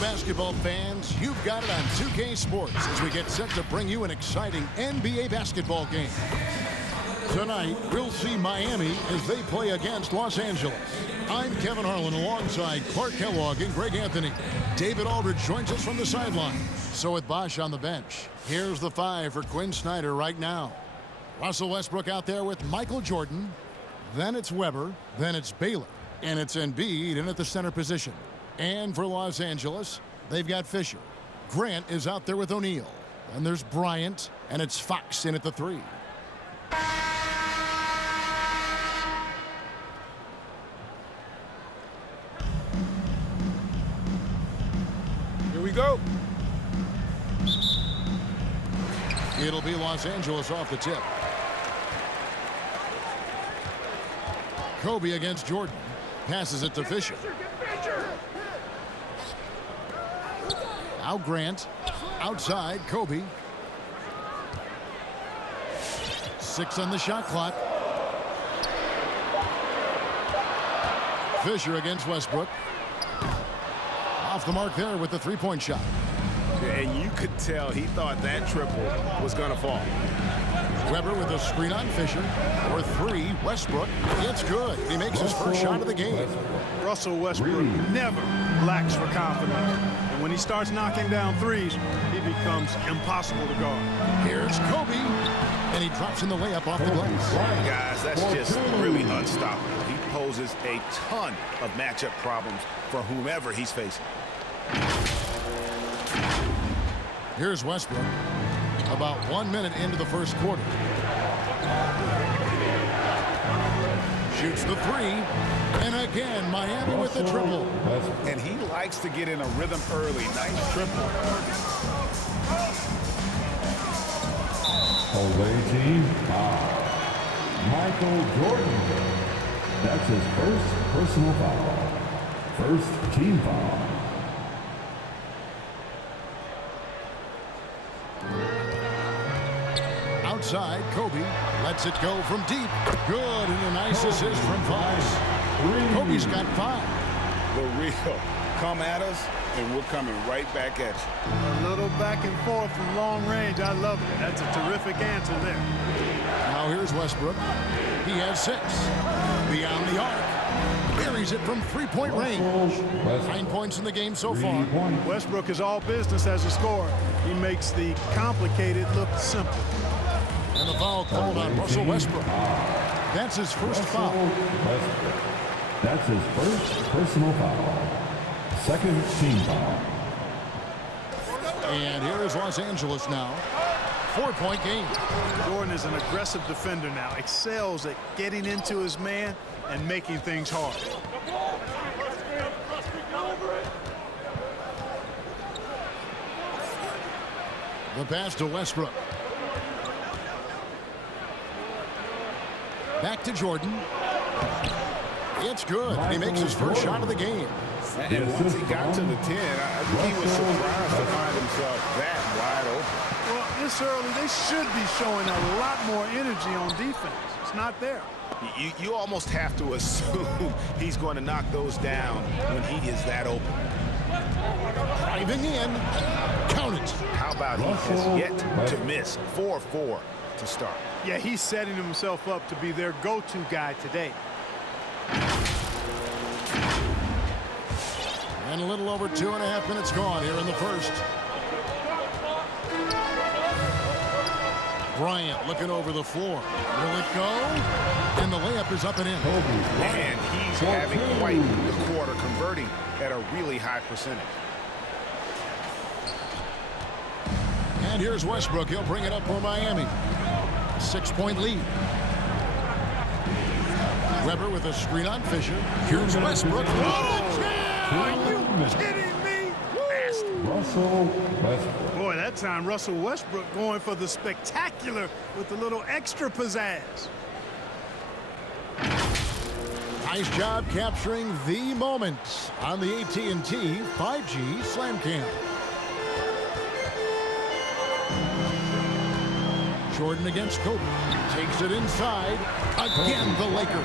Basketball fans, you've got it on 2K Sports as we get set to bring you an exciting NBA basketball game. Tonight, we'll see Miami as they play against Los Angeles. I'm Kevin Harlan alongside Clark Kellogg and Greg Anthony. David Aldridge joins us from the sideline. So with Bosch on the bench, here's the 5 for Quinn Snyder right now. Russell Westbrook out there with Michael Jordan. Then it's Weber. Then it's Baylor. And it's Embiid in at the center position. And for Los Angeles, they've got Fisher. Grant is out there with O'Neal. And there's Bryant, and it's Fox in at the 3. Here we go. It'll be Los Angeles off the tip. Kobe against Jordan. Passes it to Fisher. Now Grant. Outside, Kobe. 6 on the shot clock. Fisher against Westbrook. Off the mark there with the three-point shot. And you could tell he thought that triple was going to fall. Weber with a screen on Fisher. For 3, Westbrook. It's good. He makes his first shot of the game. Russell Westbrook never lacks for confidence. And when he starts knocking down threes, he becomes impossible to guard. Here's Kobe. And he drops in the layup off the glass. Guys, that's just really unstoppable. He poses a ton of matchup problems for whomever he's facing. Here's Westbrook. About 1 minute into the first quarter. Shoots the 3. And again, Miami with the triple. And he likes to get in a rhythm early. Nice triple. Away team foul. Michael Jordan. That's his first personal foul. First team foul. Outside, Kobe lets it go from deep. Good, and a nice assist from Fox. Kobe's got 5. The real. Come at us, and we're coming right back at you. A little back and forth from long range. I love it. That's a terrific answer there. Now here's Westbrook. He has 6. Beyond the arc. Buries it from 3-point range. 9 points in the game so far. Westbrook is all business as a scorer. He makes the complicated look simple. And the foul called on Russell Westbrook. That's his first foul. That's his first personal foul. Second team foul. And here is Los Angeles now. 4-point game. Jordan is an aggressive defender now. Excels at getting into his man and making things hard. The pass to Westbrook. Back to Jordan. It's good. He makes his first shot of the game. And once he got to the 10, I think he was surprised to find himself that wide open. Well, this early, they should be showing a lot more energy on defense. It's not there. You almost have to assume he's going to knock those down when he is that open. Driving in. Count it. How about he has yet to miss 4-4 to start? Yeah, he's setting himself up to be their go-to guy today. And a little over 2.5 minutes gone here in the first. Bryant looking over the floor. Will it go? And the layup is up and in. And he's having quite the quarter, converting at a really high percentage. And here's Westbrook. He'll bring it up for Miami. 6-point lead. Weber with a screen on Fisher. Here's Westbrook. Are you kidding me? Russell Westbrook. Boy, that time Russell Westbrook going for the spectacular with a little extra pizzazz. Nice job capturing the moment on the AT&T 5G Slam Cam. Jordan against Kobe. Takes it inside. Again, the Lakers.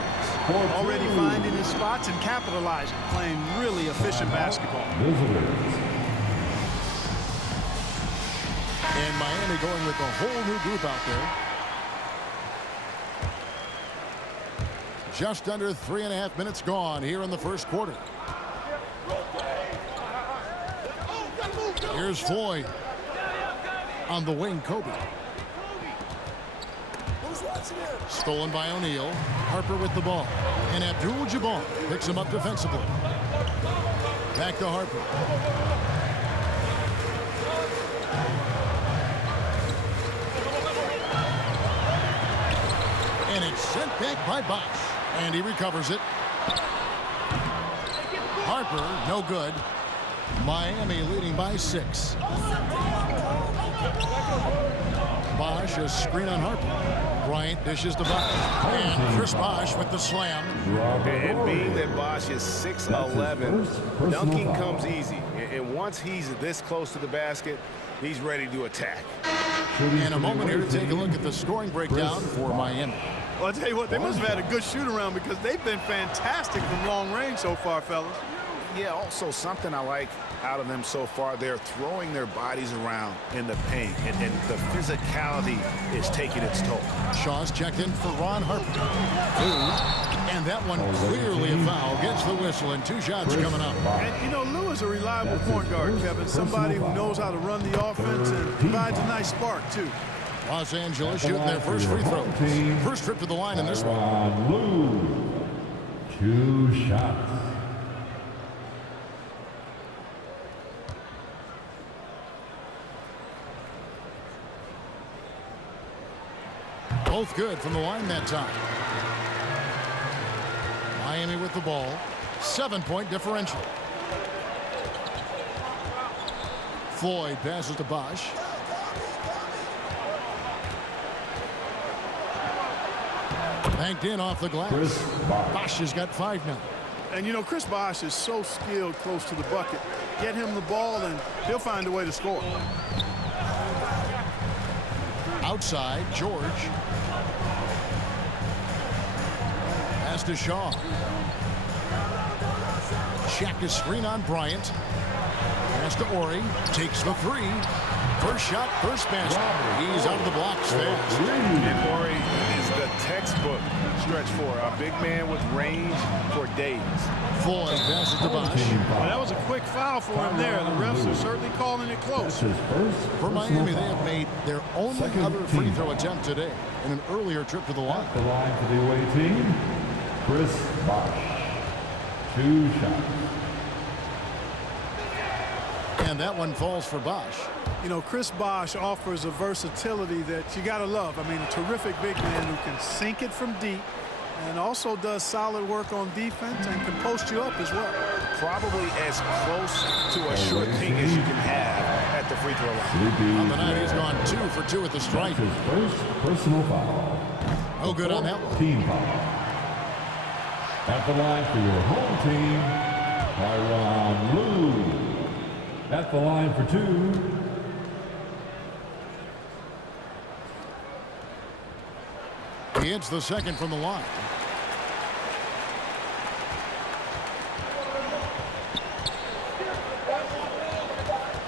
Already finding his spots and capitalizing. Playing really efficient basketball. Visitors, going with a whole new group out there. Just under 3.5 minutes gone here in the first quarter. Here's Floyd. On the wing, Kobe. Stolen by O'Neal. Harper with the ball. And Abdul-Jabbar picks him up defensively. Back to Harper. And it's sent back by Bosch. And he recovers it. Harper, no good. Miami leading by 6. Bosch, a screen on Harper. Bryant dishes to Bosch. And Chris Bosch with the slam. And being that Bosch is 6'11", dunking comes easy. And once he's this close to the basket, he's ready to attack. And a moment here to take a look at the scoring breakdown for Miami. Well, I'll tell you what, they must have had a good shoot-around because they've been fantastic from long range so far, fellas. Yeah, also something I like out of them so far, they're throwing their bodies around in the paint, and the physicality is taking its toll. Shaw's checked in for Ron Harper. And that one clearly a foul. Gets the whistle, and 2 shots coming up. And, you know, Lou is a reliable point guard, Kevin. Somebody who knows how to run the offense and provides a nice spark, too. Los Angeles shooting their first free throw. First trip to the line in this one. Lou. 2 shots. Both good from the line that time. Miami with the ball. 7-point differential. Floyd passes to Bosch. Banked in off the glass. Bosch has got 5 now. And, you know, Chris Bosch is so skilled close to the bucket. Get him the ball, and he'll find a way to score. Outside, George. Pass to Shaw. Check his screen on Bryant. Pass to Ori. Takes the 3. First shot, first basket. He's out of the blocks fast. And Ori is the textbook stretch 4. A big man with range for days. Floyd passes to Bosch. Well, that was a quick foul for him there. The refs are certainly calling it close. For Miami, they have made their only other free throw attempt today in an earlier trip to the line. The line for the away team, Chris Bosch. 2 shots. And that one falls for Bosch. You know, Chris Bosch offers a versatility that you got to love. I mean, a terrific big man who can sink it from deep and also does solid work on defense and can post you up as well. Probably as close to a sure thing as you can have at the free throw line. On the night, he's gone 2 for 2 at the stripe. His first personal foul. Oh, good on that one. Team foul. At the line for your home team, Tyronn Lue. At the line for 2. He hits the second from the line.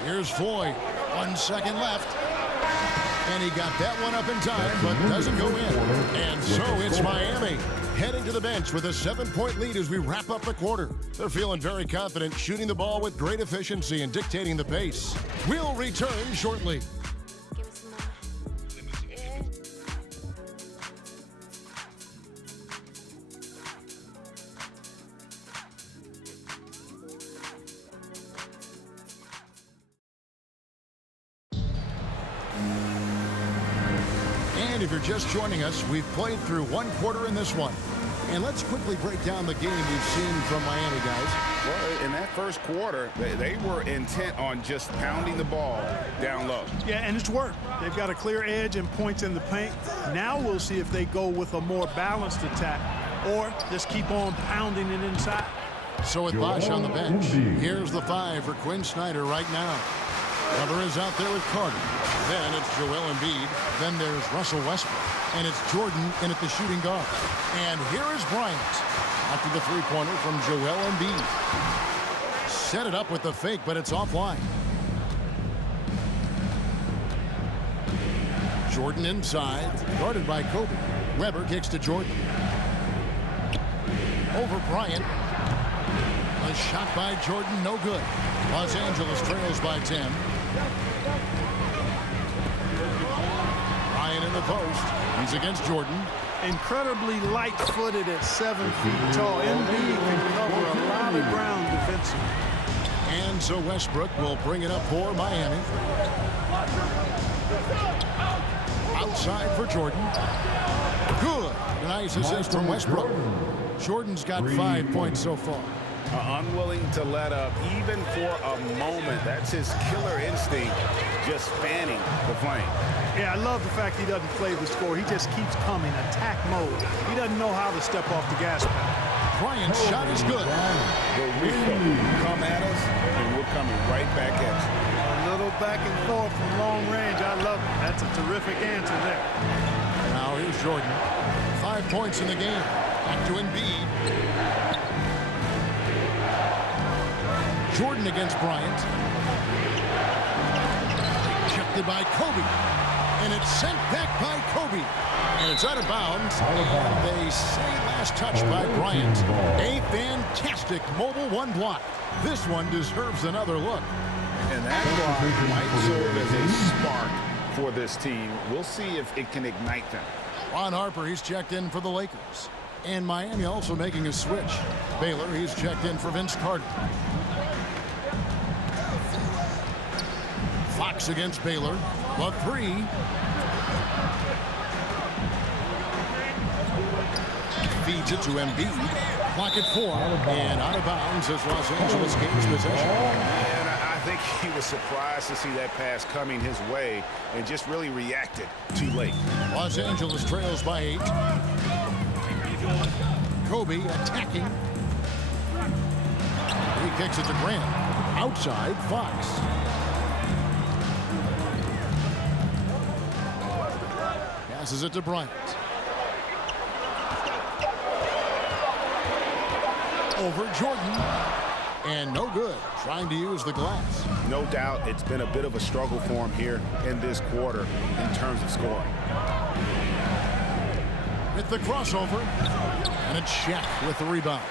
Here's Floyd. 1 second left. And he got that one up in time, but doesn't go in. And so it's Miami heading to the bench with a 7-point lead as we wrap up the quarter. They're feeling very confident, shooting the ball with great efficiency and dictating the pace. We'll return shortly. If you're just joining us, we've played through 1 quarter in this one. And let's quickly break down the game we've seen from Miami, guys. Well, in that first quarter, they were intent on just pounding the ball down low. Yeah, and it's worked. They've got a clear edge and points in the paint. Now we'll see if they go with a more balanced attack or just keep on pounding it inside. So with Bosch on the bench, here's the 5 for Quinn Snyder right now. Weber is out there with Carter. Then it's Joel Embiid. Then there's Russell Westbrook. And it's Jordan in at the shooting guard. And here is Bryant after the 3-pointer from Joel Embiid. Set it up with the fake, but it's offline. Jordan inside, guarded by Kobe. Weber kicks to Jordan. Over Bryant. A shot by Jordan, no good. Los Angeles trails by 10. Bryant in the post. He's against Jordan. Incredibly light-footed at 7 feet tall. Embiid can cover a lot of ground defensively. And so Westbrook will bring it up for Miami. Outside for Jordan. Good. Nice assist from Westbrook. Jordan's got 5 points so far. Unwilling to let up even for a moment. That's his killer instinct, just fanning the flame. Yeah, I love the fact he doesn't play the score. He just keeps coming, attack mode. He doesn't know how to step off the gas pedal. Bryant's shot is good. The wind come at us, and we're coming right back at you. A little back and forth from long range. I love it. That's a terrific answer there. Now here's Jordan. 5 points in the game. Back to Embiid. Jordan against Bryant. Ejected by Kobe. And it's sent back by Kobe. And it's out of bounds. And they say last touch by Bryant. A fantastic mobile one block. This one deserves another look. And that block might serve as a spark for this team. We'll see if it can ignite them. Ron Harper, he's checked in for the Lakers. And Miami also making a switch. Baylor, he's checked in for Vince Carter. Fox against Baylor. The 3. Feeds it to Embiid. Clock at 4. And out of bounds as Los Angeles gains possession. And I think he was surprised to see that pass coming his way and just really reacted too late. Los Angeles trails by 8. Kobe attacking. He kicks it to Grant. Outside, Fox. Passes it to Bryant. Over Jordan. And no good. Trying to use the glass. No doubt it's been a bit of a struggle for him here in this quarter in terms of scoring. With the crossover. And it's Shaq with the rebound.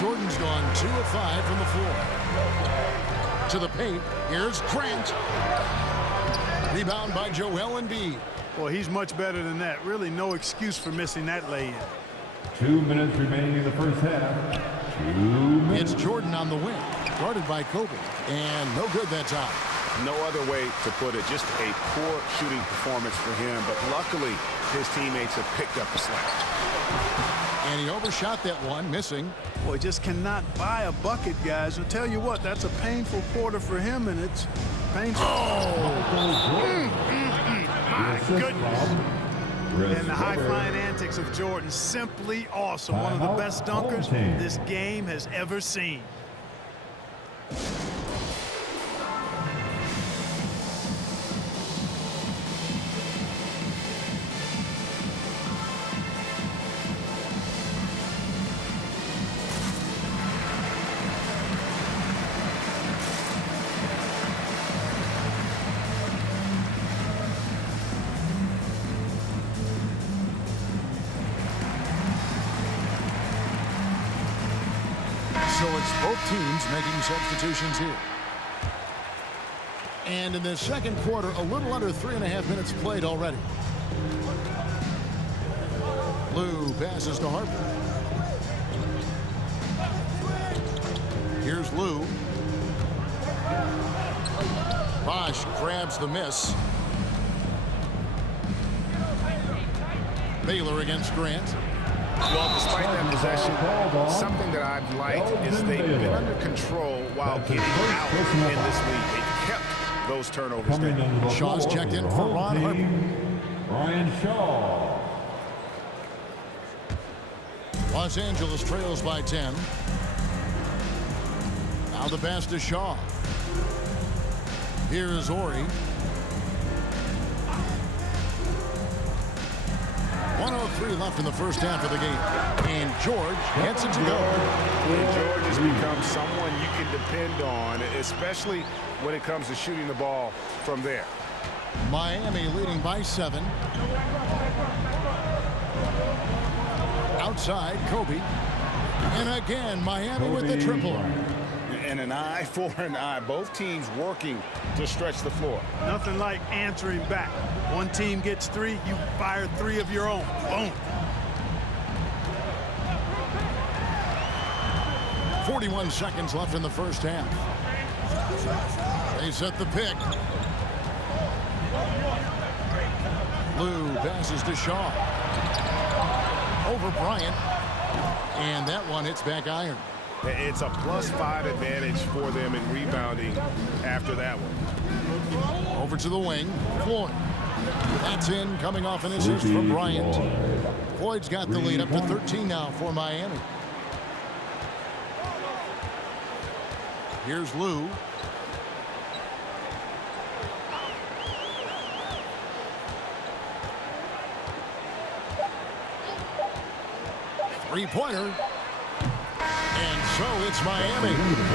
Jordan's gone 2 of 5 from the floor. To the paint. Here's Grant. Rebound by Joel Embiid. Well, he's much better than that. Really no excuse for missing that lay-in. 2 minutes remaining in the first half. 2 minutes. It's Jordan on the wing, guarded by Kobe. And no good that time. No other way to put it. Just a poor shooting performance for him. But luckily, his teammates have picked up the slack. And he overshot that one, missing. Boy, just cannot buy a bucket, guys. I'll tell you what, that's a painful quarter for him, and it's painful. My goodness. And the high-flying antics of Jordan, simply awesome. One of the best dunkers this game has ever seen. So it's both teams making substitutions here. And in the second quarter, a little under 3.5 minutes played already. Lou passes to Harper. Here's Lou. Bosch grabs the miss. Baylor against Grant. Well, despite that possession, something that I've liked is they've been under control while getting out in this league. They've kept those turnovers down. Shaw's checked in for Ron Harper. Brian Shaw. Los Angeles trails by 10. Now the pass to Shaw. Here is Ori. 1:03 left in the first half of the game. And George gets it to go. And George has become someone you can depend on, especially when it comes to shooting the ball from there. Miami leading by 7. Outside, Kobe. And again, Miami with the triple. And an eye for an eye. Both teams working to stretch the floor. Nothing like answering back. One team gets 3, you fire 3 of your own. Boom. 41 seconds left in the first half. They set the pick. Lou passes to Shaw. Over Bryant. And that one hits back iron. It's a +5 advantage for them in rebounding after that one. Over to the wing. Floyd. That's in, coming off an assist from Bryant. Floyd's got the lead up to 13 now for Miami. Here's Lou. Three-pointer. And so it's Miami.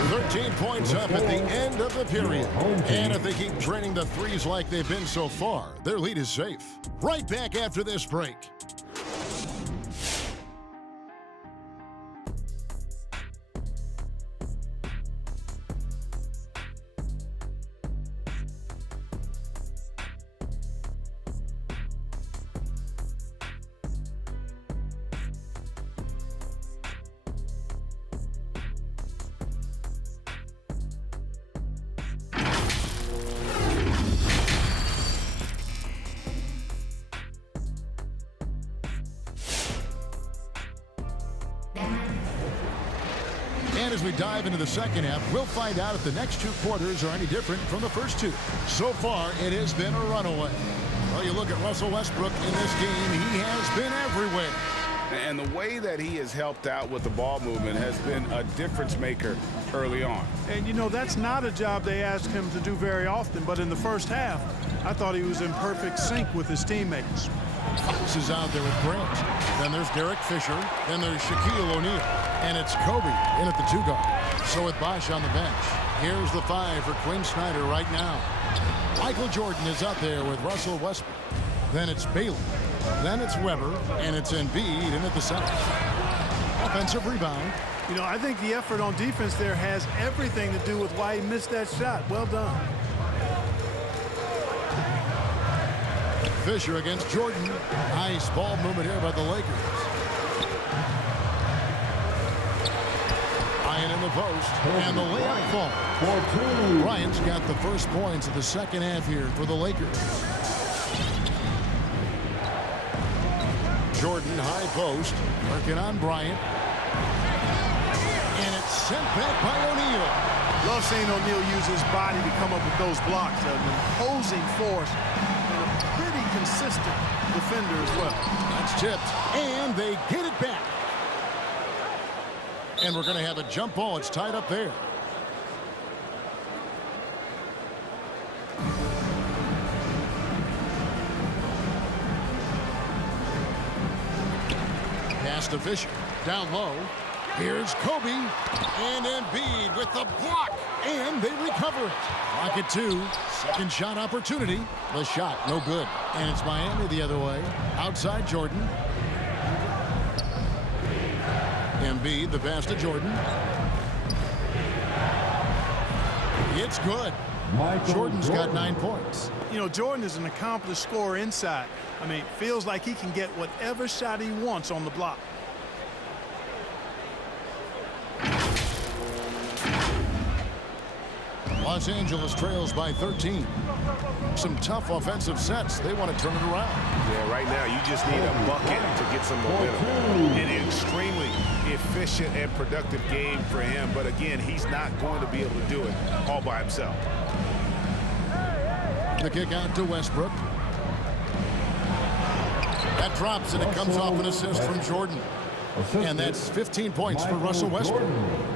13 points up at the end of the period. And if they keep draining the threes like they've been so far, their lead is safe. Right back after this break. And as we dive into the second half, we'll find out if the next 2 quarters are any different from the first 2. So far, it has been a runaway. Well, you look at Russell Westbrook in this game, he has been everywhere. And the way that he has helped out with the ball movement has been a difference maker early on. And, you know, that's not a job they ask him to do very often, but in the first half, I thought he was in perfect sync with his teammates. Fox is out there with Grant. Then there's Derek Fisher. Then there's Shaquille O'Neal. And it's Kobe in at the 2 guard. So with Bosh on the bench, here's the 5 for Quinn Snyder right now. Michael Jordan is out there with Russell Westbrook. Then it's Bailey. Then it's Weber. And it's Embiid in at the center. Offensive rebound. You know, I think the effort on defense there has everything to do with why he missed that shot. Well done. Fisher against Jordan. Nice ball movement here by the Lakers. Bryant in the post. And the layup fall. Bryant's got the first points of the second half here for the Lakers. Jordan high post. Working on Bryant. And it's sent back by O'Neal. Love seeing O'Neal use his body to come up with those blocks. An imposing force. Pretty consistent defender as well. That's tipped, and they get it back. And we're going to have a jump ball. It's tied up there. Pass to Fisher. Down low. Here's Kobe. And Embiid with the block. And they recover it. Clock at 2. Second shot opportunity. The shot, no good. And it's Miami the other way. Outside Jordan. Embiid, the pass to Jordan. It's good. Jordan's got 9 points. You know, Jordan is an accomplished scorer inside. I mean, feels like he can get whatever shot he wants on the block. Los Angeles trails by 13. Some tough offensive sets. They want to turn it around. Yeah, right now you just need a bucket to get some momentum. An extremely efficient and productive game for him. But again, he's not going to be able to do it all by himself. The kick out to Westbrook. That drops and it comes off an assist from Jordan. And that's 15 points for Russell Westbrook.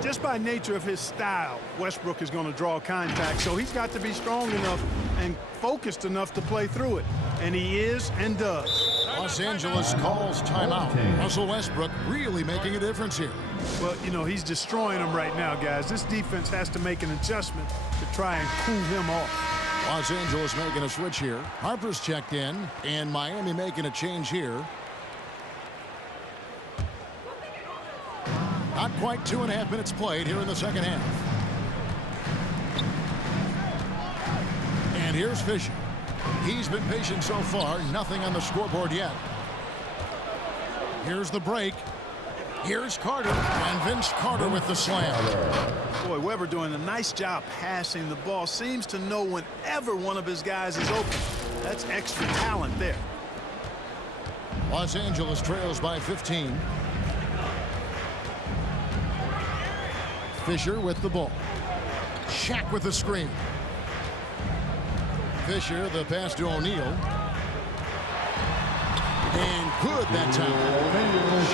Just by nature of his style, Westbrook is going to draw contact, so he's got to be strong enough and focused enough to play through it. And he is and does. Los Angeles calls timeout. Russell Westbrook really making a difference here. Well, you know, he's destroying them right now, guys. This defense has to make an adjustment to try and cool him off. Los Angeles making a switch here. Harper's checked in, and Miami making a change here. Not quite 2.5 minutes played here in the second half. And here's Fisher. He's been patient so far. Nothing on the scoreboard yet. Here's the break. Here's Carter, and Vince Carter with the slam. Boy, Weber doing a nice job passing the ball. Seems to know whenever one of his guys is open. That's extra talent there. Los Angeles trails by 15. Fisher with the ball. Shaq with the screen. Fisher, the pass to O'Neal. And good that time.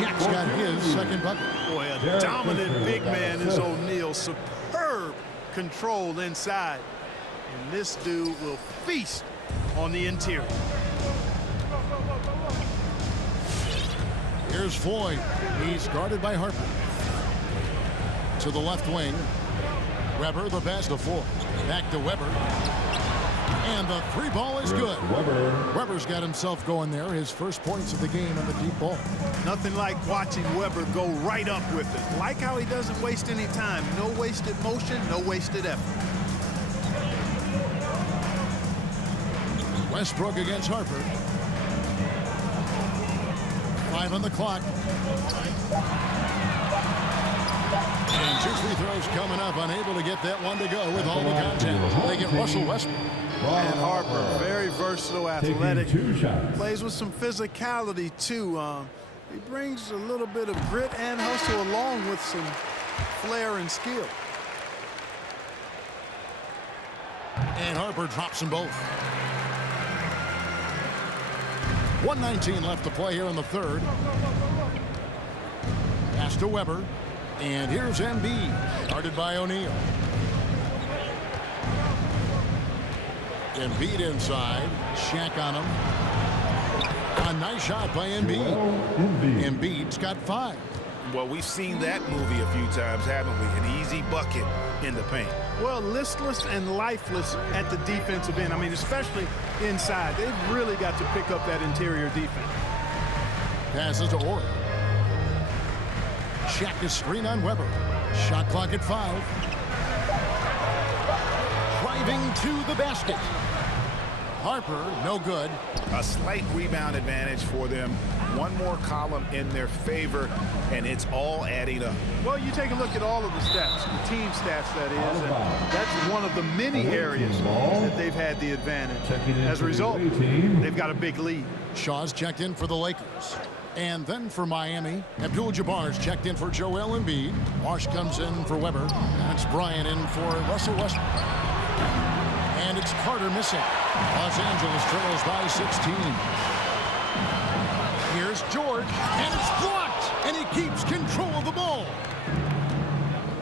Shaq's got his second bucket. Boy, a dominant big man is O'Neal. Superb control inside. And this dude will feast on the interior. Here's Floyd. He's guarded by Harper. To the left wing. Weber, the pass to Floyd. Back to Weber. And the three ball is good. Weber's got himself going there. His first points of the game on the deep ball. Nothing like watching Weber go right up with it. Like how he doesn't waste any time. No wasted motion, no wasted effort. Westbrook against Harper. 5 on the clock. And 2 free throws coming up. Unable to get that one to go with all the contact. They get Russell Westbrook. And Harper, very versatile, athletic. Plays with some physicality, too. He brings a little bit of grit and hustle along with some flair and skill. And Harper drops them both. 1:19 left to play here in the third. Pass to Weber. And here's Embiid, guarded by O'Neal. Embiid inside. Shaq on him. A nice shot by Embiid. Embiid's got 5. Well, we've seen that movie a few times, haven't we? An easy bucket in the paint. Well, listless and lifeless at the defensive end. I mean, especially inside. They've really got to pick up that interior defense. Passes to Orr. Shaq is screen on Weber. Shot clock at 5. Driving to the basket. Harper, no good. A slight rebound advantage for them. One more column in their favor, and it's all adding up. Well, you take a look at all of the stats, the team stats, that is, and that's one of the many areas that they've had the advantage. As a result, they've got a big lead. Shaw's checked in for the Lakers. And then for Miami, Abdul-Jabbar's checked in for Joel Embiid. Wash comes in for Weber. That's Bryant in for Russell Westbrook. And it's Carter missing. Los Angeles trails by 16. Here's George, and it's blocked, and he keeps control of the ball.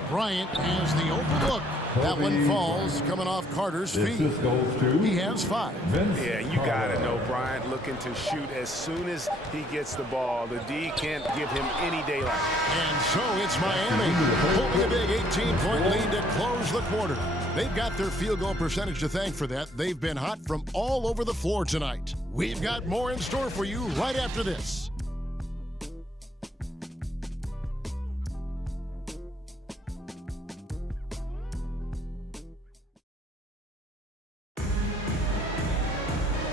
Bryant has the open look. That one falls, coming off Carter's feet. He has 5. Yeah, you got to know Bryant looking to shoot as soon as he gets the ball. The D can't give him any daylight. And so it's Miami holding a big 18-point lead to close the quarter. They've got their field goal percentage to thank for that. They've been hot from all over the floor tonight. We've got more in store for you right after this.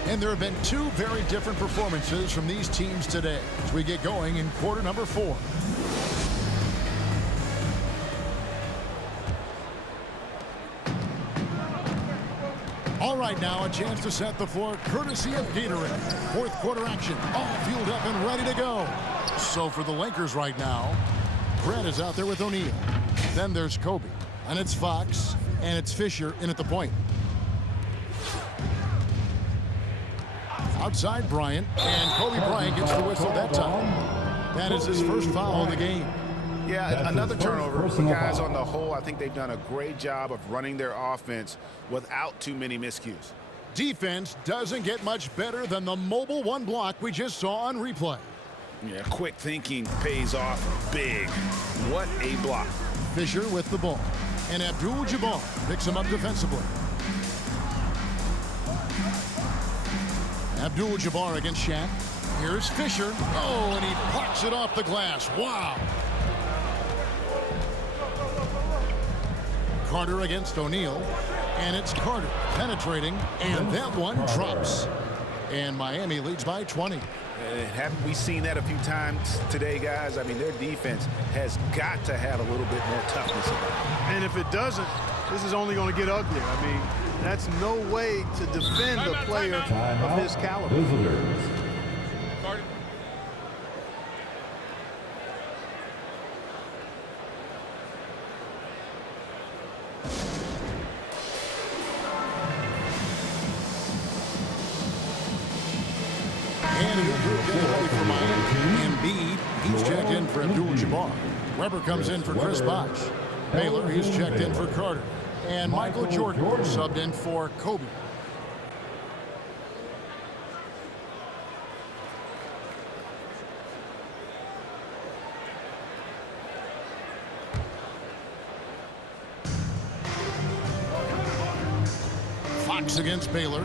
And there have been 2 very different performances from these teams today as we get going in quarter number 4. All right, now a chance to set the floor courtesy of Gatorade. Fourth quarter action, all fueled up and ready to go. So for the Lakers right now, Brett is out there with O'Neal. Then there's Kobe, and it's Fox, and it's Fisher in at the point. Outside Bryant, and Kobe Bryant gets the whistle that time. That is his first foul of the game. Yeah, another turnover. The guys on the whole, I think they've done a great job of running their offense without too many miscues. Defense doesn't get much better than the mobile one block we just saw on replay. Yeah, quick thinking pays off big. What a block. Fisher with the ball, and Abdul-Jabbar picks him up defensively. Abdul-Jabbar against Shaq. Here's Fisher. Oh, and he blocks it off the glass. Wow. Carter against O'Neal. And it's Carter penetrating. And that one drops. And Miami leads by 20. Haven't we seen that a few times today, guys? I mean, their defense has got to have a little bit more toughness about it. And if it doesn't, this is only going to get uglier. I mean, that's no way to defend a player of his caliber. Visitors. And he'll get ready for Miami. Embiid, he's checked in for Abdul-Jabbar. Weber comes in for Chris Bosh. Baylor, he's checked in for Carter. And Michael Jordan subbed in for Kobe. Fox against Baylor.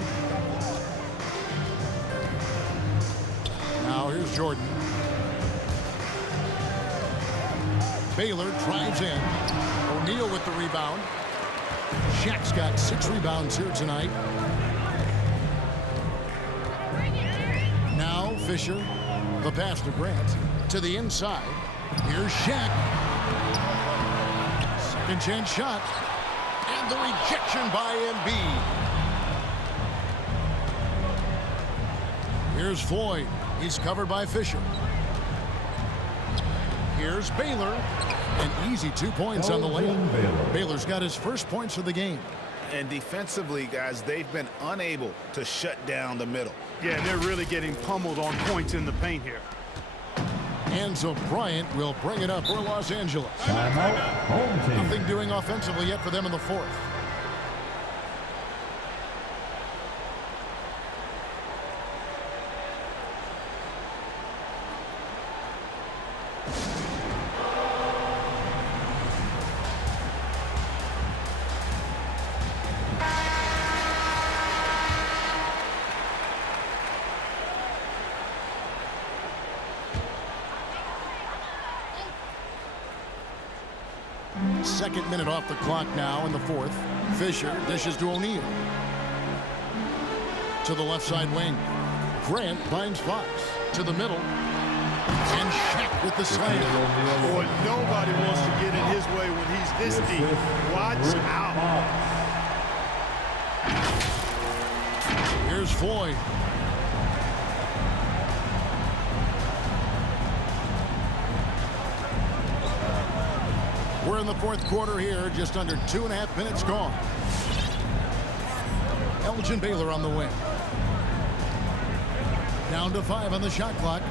Now here's Jordan. Baylor drives in. O'Neal with the rebound. Shaq's got 6 rebounds here tonight. Now Fisher. The pass to Grant. To the inside. Here's Shaq. Second chance shot. And the rejection by Embiid. Here's Floyd. He's covered by Fisher. Here's Baylor. An easy 2 points on the layup. Baylor's got his first points of the game. And defensively, guys, they've been unable to shut down the middle. Yeah, they're really getting pummeled on points in the paint here. And so Bryant will bring it up for Los Angeles. Timeout, home team. Nothing doing offensively yet for them in the fourth. Second minute off the clock now in the fourth. Fisher dishes to O'Neal. To the left side wing. Grant finds Fox. To the middle. And Shaq with the slam. Boy, nobody wants to get in his way when he's this deep. Watch out. Here's Floyd. We're in the fourth quarter here, just under 2.5 minutes gone. Elgin Baylor on the wing. Down to 5 on the shot clock.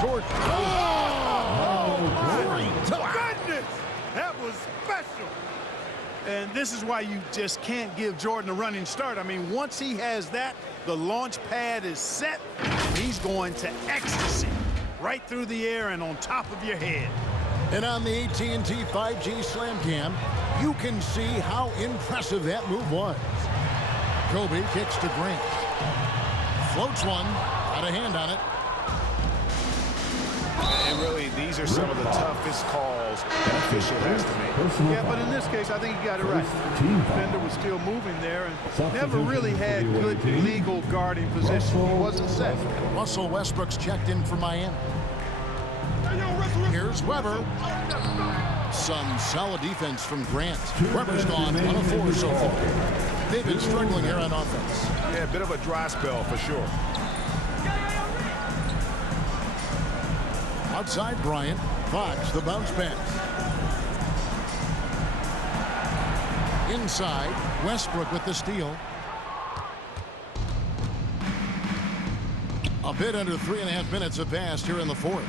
Short. Oh, goodness! That was special. And this is why you just can't give Jordan a running start. I mean, once he has that, the launch pad is set. He's going to ecstasy right through the air and on top of your head. And on the AT&T 5G Slam Cam, you can see how impressive that move was. Kobe kicks to Grant. Floats one. Got a hand on it. And really, these are some of the toughest calls an official has to make. Yeah, but in this case, I think he got it right. The defender was still moving there and never really had good legal guarding position. He wasn't set. Russell Westbrook's checked in for Miami. Here's Weber. Some solid defense from Grant. Weber's gone 1 of 4 so far. They've been struggling here on offense. Yeah, a bit of a dry spell for sure. Outside Bryant. Fox, the bounce pass. Inside, Westbrook with the steal. A bit under 3.5 minutes have passed here in the fourth.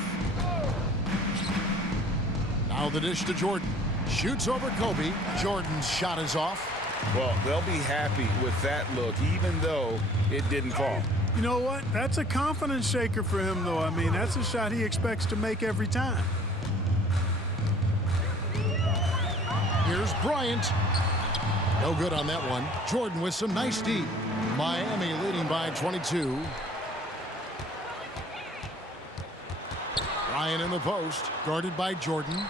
Now the dish to Jordan. Shoots over Kobe. Jordan's shot is off. Well, they'll be happy with that look, even though it didn't fall. You know what? That's a confidence shaker for him, though. I mean, that's a shot he expects to make every time. Here's Bryant. No good on that one. Jordan with some nice D. Miami leading by 22. Bryant in the post, guarded by Jordan.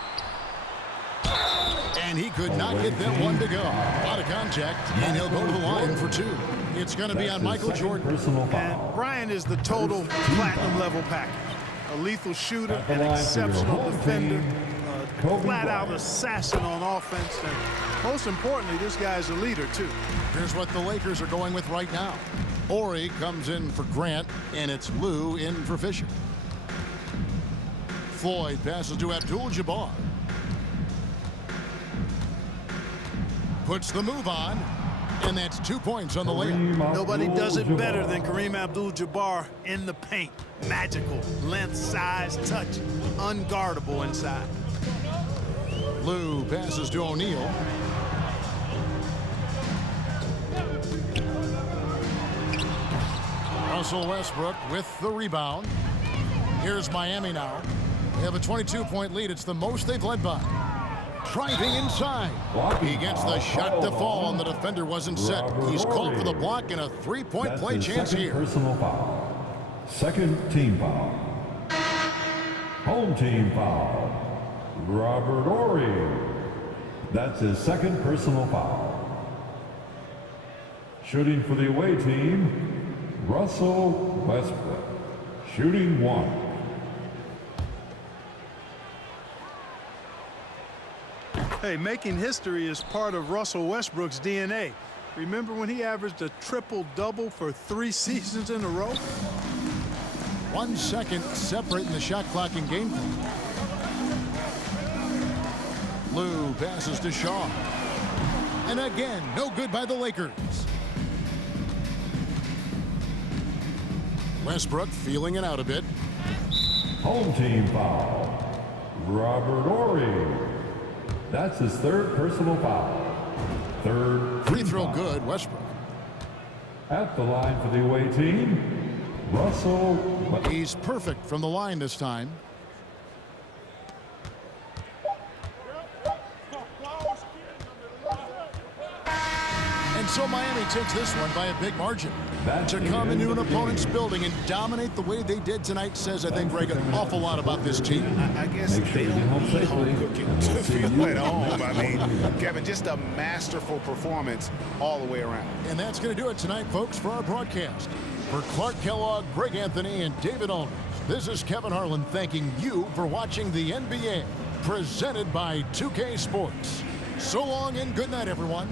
And he could not get that one to go. A lot of contact, and he'll go to the line for two. It's going to be on Michael Jordan. And Bryant is the total platinum level package. A lethal shooter, an exceptional defender, a flat-out assassin on offense, and most importantly, this guy's a leader, too. Here's what the Lakers are going with right now. Ori comes in for Grant, and it's Lou in for Fisher. Floyd passes to Abdul-Jabbar. Puts the move on, and that's 2 points on the layup. Nobody does it better than Kareem Abdul-Jabbar in the paint. Magical, length, size, touch, unguardable inside. Lou passes to O'Neal. Russell Westbrook with the rebound. Here's Miami now. They have a 22-point lead. It's the most they've led by. Driving inside. He gets the shot to fall, and the defender wasn't set. He's called for the block and a three-point play chance here. Personal foul. Second team foul. Home team foul. Robert Ory. That's his second personal foul. Shooting for the away team, Russell Westbrook. Shooting one. Hey, making history is part of Russell Westbrook's DNA. Remember when he averaged a triple-double for 3 seasons in a row? 1 second separating the shot clock and game clock. Lou passes to Shaw. And again, no good by the Lakers. Westbrook feeling it out a bit. Home team foul. Robert Ory. That's his third personal foul. Third Free throw foul. good, Westbrook. At the line for the away team, Russell. He's perfect from the line this time. And so Miami takes this one by a big margin. To come into an opponent's building and dominate the way they did tonight says, I think, Greg, an awful lot about this team. I guess they don't need home cooking to feel at home. I mean, Kevin, just a masterful performance all the way around. And that's going to do it tonight, folks, for our broadcast. For Clark Kellogg, Greg Anthony, and David Aldridge, this is Kevin Harlan thanking you for watching the NBA, presented by 2K Sports. So long and good night, everyone.